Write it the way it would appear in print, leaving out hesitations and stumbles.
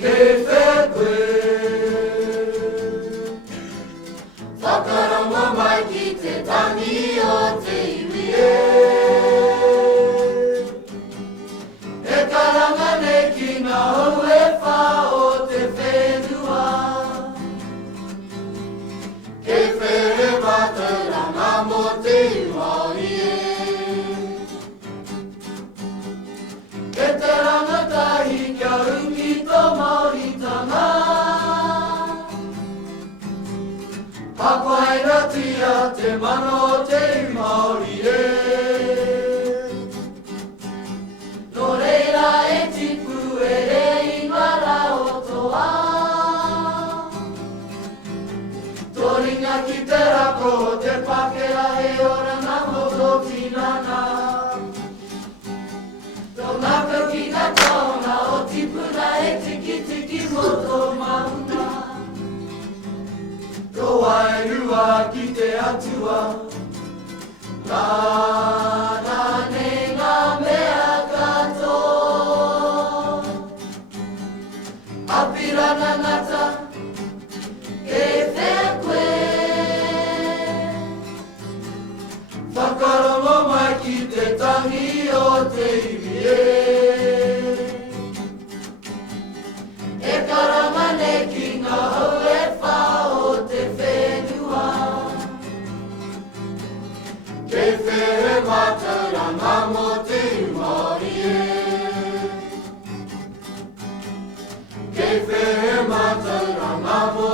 Kei whea koe Whakarongo mai ki te tangi o te iwi e E karanga nei ki ngā hou e whā o te whenua Kei where mātauranga mo te Māori e Ke te rangatahi kia ungi tō Māoritanga Papai ratia te mano te Māori e No reira e tipu e rei ngara o toa Toringa ki te rako te Pākehā he ora ngā moto tinana Tōnaka ki ngā taonga o tipuna e tiki tiki moto maunga Ko wairua ki te atua Nāna ne ngā mea katoa Apirana ngata Kei whea koe Whakarongo mai ki te tangi o te iwi e E karanga nei ki ngā hou e whā o te whenua Kei where mātauranga mo te Māori e Kei where mātauranga mo